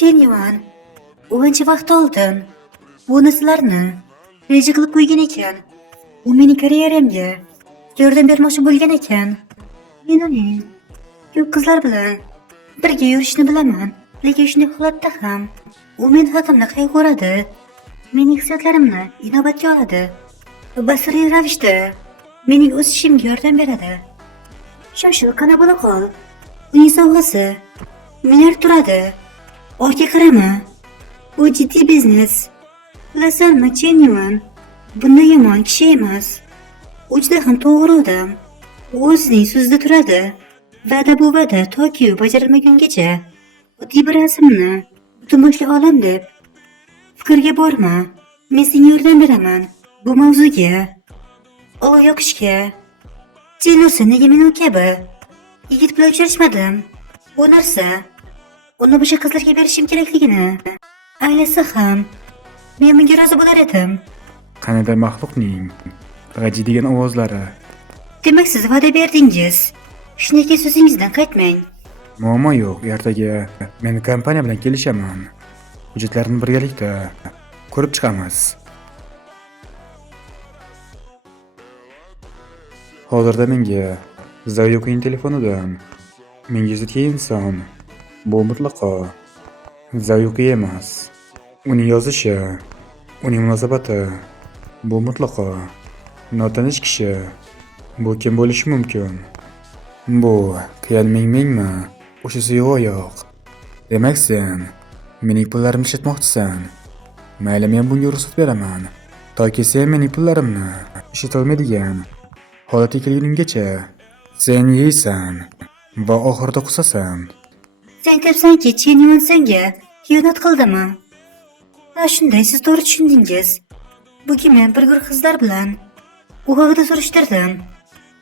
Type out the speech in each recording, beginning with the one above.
Genuine. U ancha vaqt oldin bu narsalarni reja qilib qo'ygan ekan. U mening karyeramga yordam bermoqchi bo'lgan ekan. Men uning ko'p qizlar bilan birga yurishni bilaman, lekin shunday holatda ham u men haqimda qayg'uradi. Mening hissiyotlarimni inobatga oladi va sirli ravishda mening o'sishimga yordam beradi. Shoshil qana bo'la qol. Uning sovg'asi melar turadi. Orqa qarama. Bu jiddiy biznes. Bilasanmi, Genuine bunday yomon kishi emas. U juda ham to'g'ri odam. U o'zining so'zida turadi. Va'da bu va'da toki bajarilmagungacha oddiy bir rasmni butun boshli olam deb fikrga borma. Men senga yordam beraman bu mavzuga. Olov yoqishga. Jenursa nega men u kabi yigit bilan uchrashmadim? Bu narsa uni boshqa qizlarga berishim kerakligini anglasa ham men bunga rozi bo'lar edim. Qanday maxluqning g'ajiydigan ovozlari. Demak siz va'da berdingiz. Shunday so'zingizdan qaytmang. Muammo yo'q, ertaga men kompaniya bilan kelishaman. Hujjatlarni birgalikda ko'rib chiqamiz. Hozirda menga Zayoqning telefonidan menga zidga inson. Bu mutlaqo Zayoqi emas. Uning yozishi, uning munosabati bu mutlaqo notanish kishi. Bu kim bo'lishi mumkin? Bu Qiyal Mingmi? O'shasi yo'q. Demak sen mening pullarimni ishlatmoqchisan. Mayli, men bunga ruxsat beraman. Toki sen mening pullarimni ishlatolmaydigan holatga kelguninggacha sen yeysan va oxirida qusasan. Sen aytyapsanki, Genuine senga xiyonat qildimi? Ha, shunday, siz to'g'ri tushundingiz. Bugun men bir guruh qizlar bilan u haqida surishtirdim.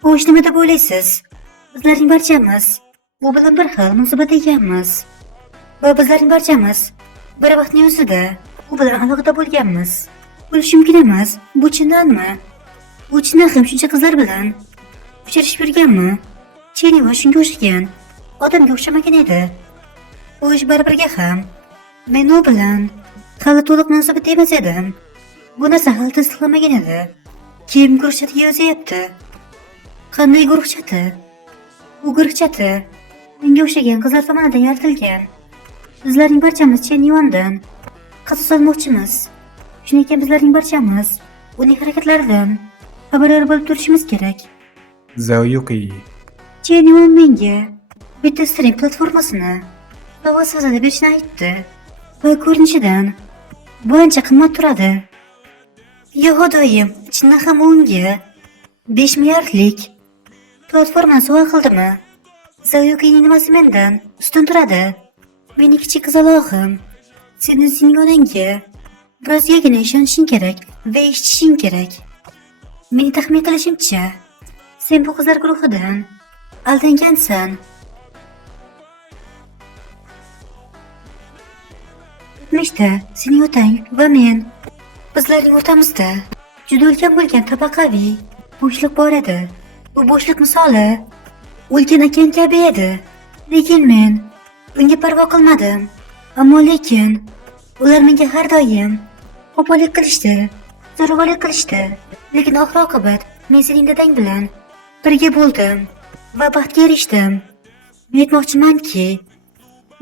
Xo'sh, nima deb o'ylaysiz? Bizlarning barchamiz u bilan bir xil munosabatda ekanmiz. Va bizlarning barchamiz bir vaqtning o'zida u bilan aloqada bo'lganmiz. Bo'lishi mumkin emas. Bu chindanmi? U chindan ham shuncha qizlar bilan uchrashib yurganmi? Genuine shunga o'xshagan odamga o'xshamagan edi. Bu ish baribirga ham men u bilan hali to'liq munosabatda emas edim. Bu narsa hali tasdiqlanmagan edi. Kim guruh chatiga yozyapti? Qanday guruh chati? Bu guruh chati menga o'xshagan qizlar tomonidan yaratilgan. Bizlarning barchamiz Genuine'dan qasos olmoqchimiz. Shunday ekan bizlarning barchamiz uning harakatlaridan xabardor bo'lib turishimiz kerak. Zayoqi Genuine menga bitta stream platformasini to'g'ri sozada berishni aytdi. Va ko'rinishidan bu ancha qimmat turadi. Yo xudoyim, chindan ham unga 5 milliardlik platformani sovg'a qildimi? Zayoqining nimasi mendan ustun turadi? Mening kichik qizalog'im, sen o'zing onangga birozgagina ishonishing kerak va eshitishing kerak. Mening taxmin qilishimcha, sen bu qizlar guruhidan aldangansan. O'tmishda sening otang va men bizlarning o'rtamizda juda ulkan bo'lgan tabaqaviy bo'shliq bor edi. Bu bo'shliq misoli ulkan okean kabi edi. Lekin men bunga parvo qilmadim. Ammo lekin ular menga har doim qo'pollik qilishdi, zo'ravonlik qilishdi. Lekin oxir-oqibat men sening dadang bilan birga bo'ldim va baxtga erishdim. Men aytmoqchimanki,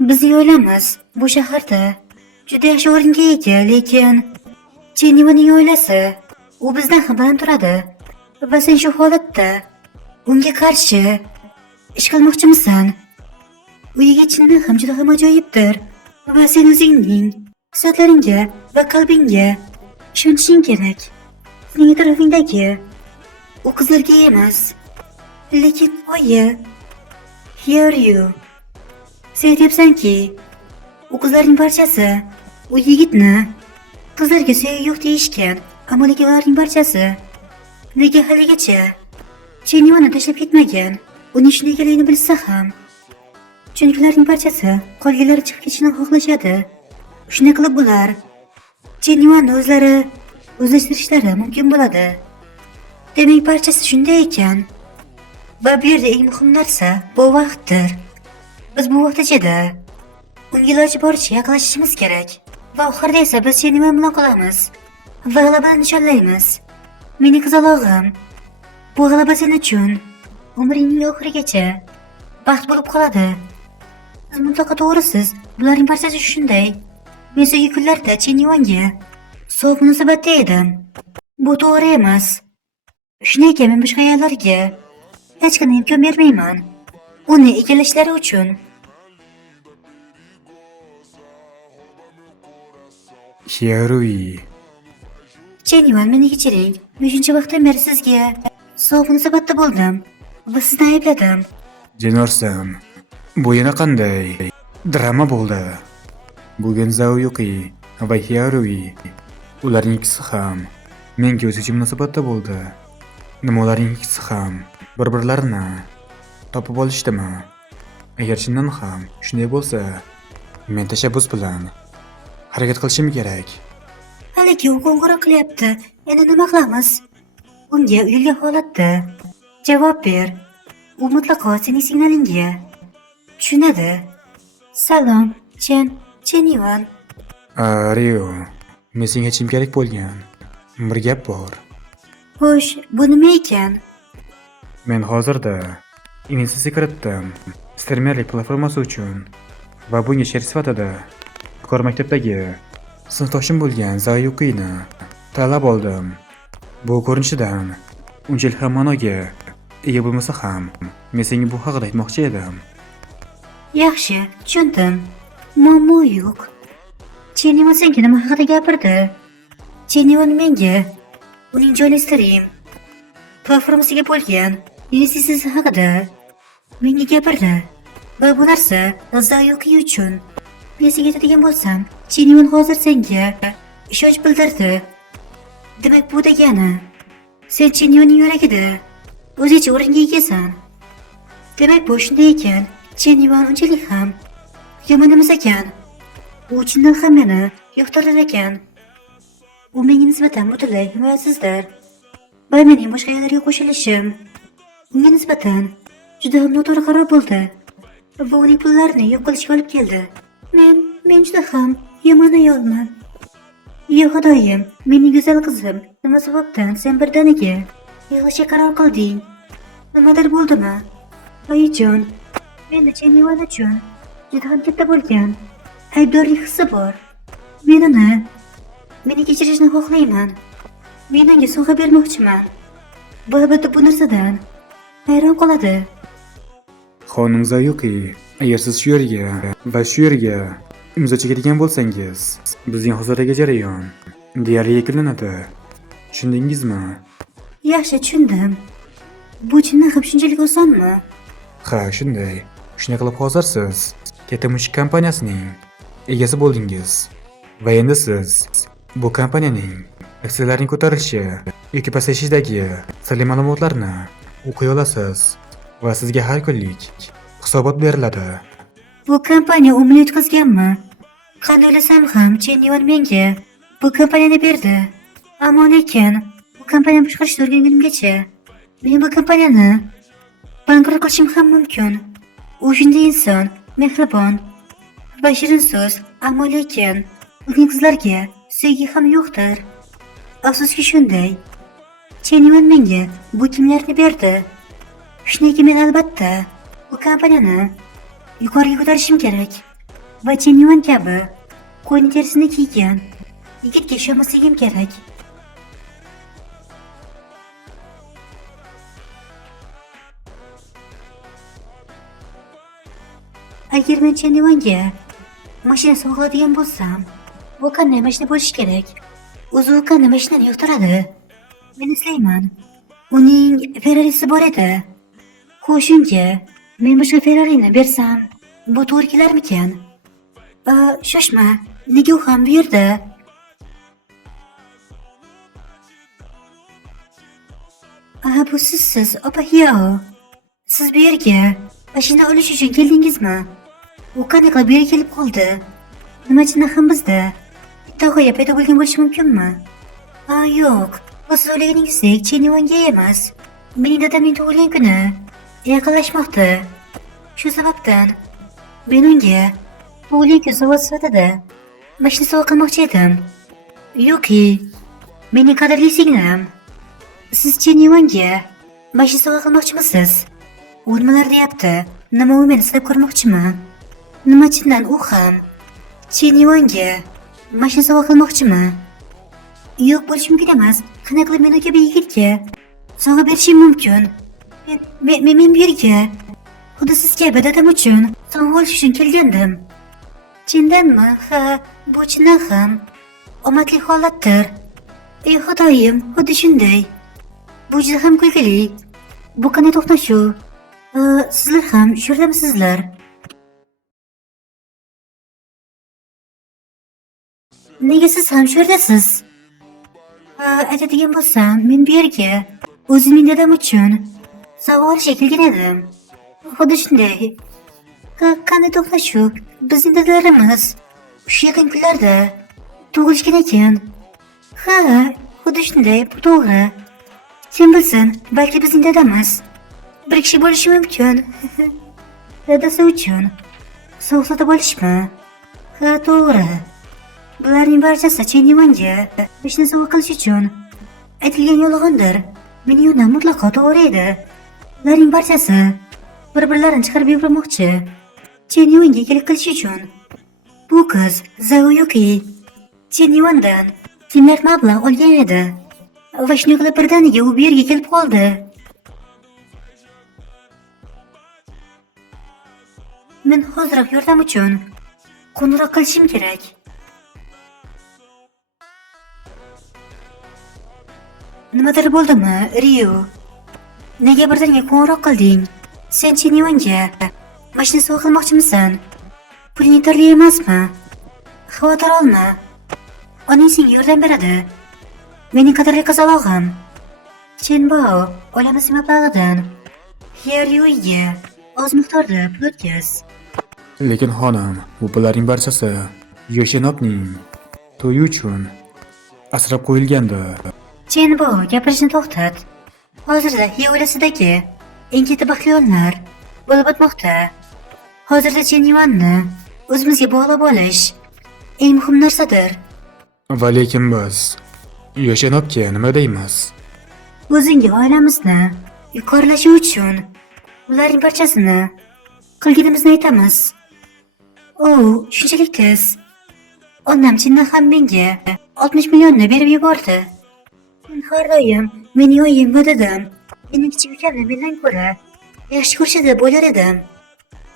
bizning oilamiz bu shaharda juda yaxshi o'ringa ega, lekin Genuinening oilasi u bizdan ham baland turadi. Va sen shu holatda unga qarshi ish qilmoqchimisan? U yigit chindan ham juda ham ajoyibdir. Va sen o'zingning hissiyotlaringga va qalbingga ishonishing kerak. Sening atrofingdagi u qizlarga emas. Lekin oyi, here you. Sen aytyapsanki, u qizlarning barchasi u yigitni qizlarga sevgi yo'q deyishgan. Ammo lekin ularning barchasi nega haligacha Genuine'ni tashlab ketmagan? Uning shunday ekanligini bilsa ham. Chunki ularning barchasi qolganlari chiqib ketishni xohlashadi. Shunday qilib bular Genuine'ni o'zlari o'zlashtirishlari mumkin bo'ladi. Demak, barchasi shunday ekan. Va bu yerda eng muhim narsa bu vaqtdir. Biz bu vaqt ichida Unga iloji boricha yaqinlashishimiz kerak. Va oxirida esa biz Jennifer bilan qolamiz. Va g'alabani nishonlaymiz. Mening qizalog'im. Bu g'alaba sen uchun umringning oxirigacha baxt bo'lib qoladi. Siz mutlaqo to'g'risiz. Bularning barchasi shunday. Men so'nggi kunlarda Jenniferga so'z munosabatda edim. Bu to'g'ri emas. Shunday ekan men boshqa ayollarga hech qanday imkon bermayman. Uni egallashlari uchun. Hiyarui. Jennifer, meni kechiring. Men shuncha vaqtdan beri sizga so'z munosabatda bo'ldim va sizni aybladim. Jenorsan, bu yana qanday drama bo'ldi? Bugun Zaoyuki va Hiyarui ularning ikkisi ham menga o'zgacha munosabatda bo'ldi. Nima ularning ikkisi ham bir-birlarini topib olishdimi? Agar chindan ham shunday bo'lsa, men tashabbus bilan harakat qilishim kerak. Haligi u qo'ng'iroq qilyapti. Endi nima qilamiz? Unga uyilgan holatda javob ber. U mutlaqo sening signalingga tushunadi. Salom, Jennifer. Rio, men senga aytishim kerak bo'lgan bir gap bor. Xo'sh, bu nima ekan? Men hozirda investitsiya kiritdim streamerlik platformasi uchun va bunga sherik sifatida yuqori maktabdagi sinfdoshim bo'lgan Zaoyukini tanlab oldim. Bu ko'rinishidan unchalik ham ma'noga ega bo'lmasa ham men senga bu haqida aytmoqchi edim. Yaxshi, tushundim. Muammo yo'q. Jennifer senga nima haqida gapirdi? Jennifer menga uning joylashtiring platformasiga bo'lgan investitsiyasi haqida menga gapirdi. Va bu narsa Zaoyuki uchun. Men senga aytadigan bo'lsam, Jennifer hozir senga ishonch bildirdi. Demak, bu degani sen Jenniferning yuragida o'zgacha o'ringa egasan. Demak, bu shunday ekan. Jennifer unchalik ham yomon emas ekan. U chindan ham meni yoqtirar ekan. U menga nisbatan butunlay himoyasizdir. Va mening boshqa ayollarga qo'shilishim unga nisbatan juda ham noto'g'ri qaror bo'ldi. Va uning pullarini yo'q qilishga olib keldi. Men juda ham yomon ayolman. Yo xudoyim, mening go'zal qizim, nima sababdan sen birdaniga yig'lashga qaror qilding? Nimadir bo'ldimi? Oyijon, menda Jennifer uchun juda ham katta bo'lgan aybdorlik hissi bor. Meni kechirishni xohlayman. Men unga sovg'a bermoqchiman. Bu albatta bu narsadan hayron qoladi. Xonim Zaoyuki, agar siz shu yerga va shu yerga imzo chekadigan bo'lsangiz, bizning hozirdagi jarayon deyarli yakunlanadi. Tushundingizmi? Yaxshi, tushundim. Bu chindan ham shunchalik osonmi? Ha, shunday. Shunday qilib hozir siz katta mushuk kompaniyasining egasi bo'ldingiz. Va endi siz bu kompaniyaning aksiyalarining ko'tarilishi yoki pasayishidagi sirli ma'lumotlarni o'qiy olasiz va sizga har kunlik hisobot beriladi. Bu kompaniya umrini yutqazganmi? Qanday o'ylasam ham Jennifer menga bu kompaniyani berdi. Ammo lekin bu kompaniyani boshqarishni o'rgangunimgacha men bu kompaniyani bankrot qilishim ham mumkin. U shunday inson, mehribon va shirin so'z, ammo lekin uning qizlarga sevgi ham yo'qdir. Afsuski shunday. Jennifer menga bu kimlarni berdi. Shunday ekan men albatta bu kompaniyani yuqoriga ko'tarishim kerak. Va Jennifer kabi qo'yni terisini kiygan yigitga ishonmasligim kerak. Agar men Jenniferga mashina sovg'a qiladigan bo'lsam, bu qanday mashina bo'lishi kerak? O'zi u qanday mashinani yoqtiradi? Men eslayman. Uning Ferrarisi bor edi. Qo'shimga men boshqa Ferrarini bersam, bu to'g'ri kelarmikan? Shoshma, nega u ham bu yerda? Bu sizsiz, opa Hiyao. Siz bu yerga mashina olish uchun keldingizmi? U qanday qilib bu yerga kelib qoldi? Nima chindan ham bizda bitta g'oya paydo bo'lgan bo'lishi mumkinmi? Yo'q. Bu siz o'ylaganingizdek Jenniferga emas. Mening dadamning tug'ilgan kuni yaqinlashmoqda. Shu sababdan men unga Bu Ulkan savol sifatida mashina sovg'a qilmoqchi edim. Yoki, mening qadrli singlim, siz Chenyuanga mashina sovg'a qilmoqchimisiz? U nimalar deyapti? Nima u meni sinab ko'rmoqchimi? Nima chindan u ham Chenyuanga mashina sovg'a qilmoqchimi? Yo'q, bo'lishi mumkin emas. Qanday qilib men kabi yigitga sovg'a berishim mumkin? Men bu yerga xuddi siz kabi dadam uchun sovg'a olish uchun kelgandim. Chindanmi? Ha, bu chindan ham omadli holatdir. Ey xudoyim, xuddi shunday. Bu juda ham kulgili. Bu qanday to'qnashuv? Sizlar ham shu yerdamisizlar? Nega siz ham shu yerdasiz? Aytadigan bo'lsam, men bu yerga o'zimning dadam uchun sovg'a olishga kelgan edim. Xuddi shunday. Qanday to'qnashuv? Bizning dadalarimiz shu yaqin kunlarda tug'ilishgan ekan. Ha, xuddi shunday, bu to'g'ri. Kim bilsin, balki bizning dadamiz bir kishi bo'lishi mumkin. Dadasi uchun sovg'a sotib olishmi? Ha, to'g'ri. Bularning barchasi Chenyuanga ishni sovg'a qilish uchun aytilgan yolg'ondir. Mening yonimda mutlaqo to'g'ri edi. Ularning barchasi bir-birlarini chiqarib yubormoqchi. Chenyuanga kelib qilish uchun. Bu qiz Zhao Yuqi Chenyuandan kimlar mablag' olgan edi va shunday qilib birdaniga u bu yerga kelib qoldi. Men hoziroq yordam uchun qo'ng'iroq qilishim kerak. Nimadir bo'ldimi, Ryu? Nega birdaniga qo'ng'iroq qilding? Sen Chenyuanga mashina sovg'a qilmoqchimisan? Puling yetarli emasmi? Xavotir olma. Onang senga yordam beradi. Mening qadrli qizalog'im. Chenbao oilamiz mablag'idan Ryuga oz miqdorda pul o'tkaz. Lekin xonim, bu pullarning barchasi Yoshinobning to'yi uchun asrab qo'yilgandi. Chenbao gapirishni to'xtat. Hozirda Yo'lasidagi eng katta baxtli bo'lib o'tmoqda. Hozirda Chenyuanni o'zimizga bog'lab olish eng muhim narsadir. Va lekin biz Yoshinobga nima deymiz? O'zingga oilamizni yuqorilashi uchun ularning barchasini qilganimizni aytamiz. Shunchalik tez. Onam chindan ham menga 60 millionni berib yubordi. Men har doim mening oyim va dadam mening kichik ukamni mendan ko'ra yaxshi ko'rishadi deb o'ylar edim.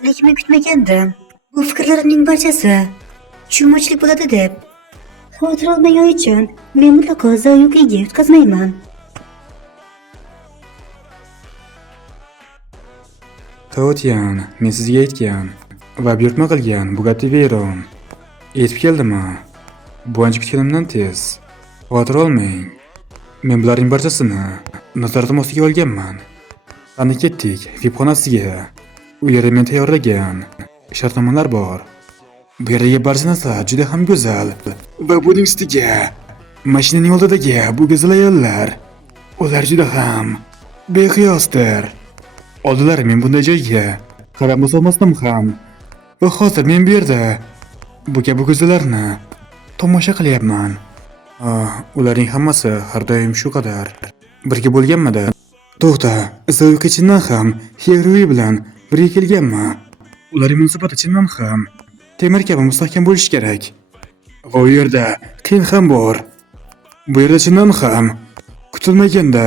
Lekin men kutmagandim. Bu fikrlarimning barchasi tushunmovchilik bo'ladi deb. Xavotir olmang oyijon, men mutlaqo Zhao Yuqiga yutqazmayman. Taotian, men sizga aytgan va buyurtma qilgan Bugatti Veyron yetib keldimi? Bu ancha kutganimdan tez. Xavotir olmang. Men bularning barchasini nazoratim ostiga olganman. Qani ketdik VIP xonasiga. U yerda men tayyorlagan shartnomalar bor. Bu yerdagi barcha narsa juda ham go'zal va buning ustiga mashinaning oldidagi bu go'zal ayollar, ular juda ham beqiyosdir. Oldinlari men bunday joyga qarab bo'lmasdim ham. Va hozir men bu yerda bu kabi go'zallarni tomosha qilyapman. Ularning hammasi har doim shu qadar birga bo'lganmidi? To'xta, Zhao Yuqi chindan ham Hyerui bilan birga kelganmi? Ularning munosabati chindan ham temir kabi mustahkam bo'lishi kerak. Va u yerda qiyin ham bor. Bu yerda chindan ham kutilmaganda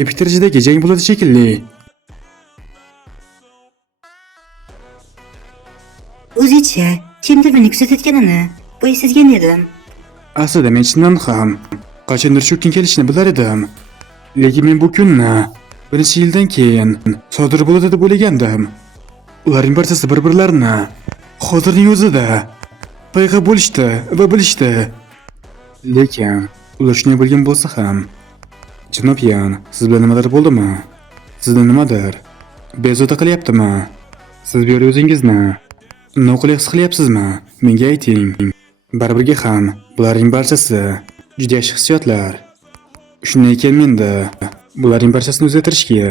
epik darajadagi jang bo'ladi shekilli. O'zicha kimdir meni kuzatayotganini sezgan edim. Aslida men chindan ham qachondir shu kun kelishini bilar edim. Lekin men bu kunni birinchi yildan keyin sodir bo'ladi deb o'ylagandim. Ularning barchasi bir-birlarini hozirning o'zida payqab bo'lishdi va bilishdi. Lekin ular shunday bo'lgan bo'lsa ham, janob Yan, siz bilan nimadir bo'ldimi? Sizni nimadir bezovta qilyaptimi? Siz bu yerda o'zingizni noqulay his qilyapsizmi? Menga ayting. Baribirga ham bularning barchasi juda yaxshi hissiyotlar. Shunday ekan menda bularning barchasini o'zgartirishga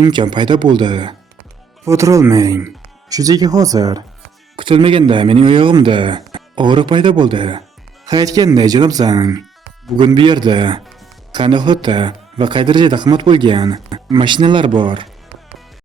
imkon paydo bo'ldi. Xavotir olmang. Shunchaki hozir Kutilmaganda mening oyog'imda og'riq paydo bo'ldi. Qaytganda janobsan, bugun bu yerda qanday holatda va qay darajada qimmat bo'lgan mashinalar bor?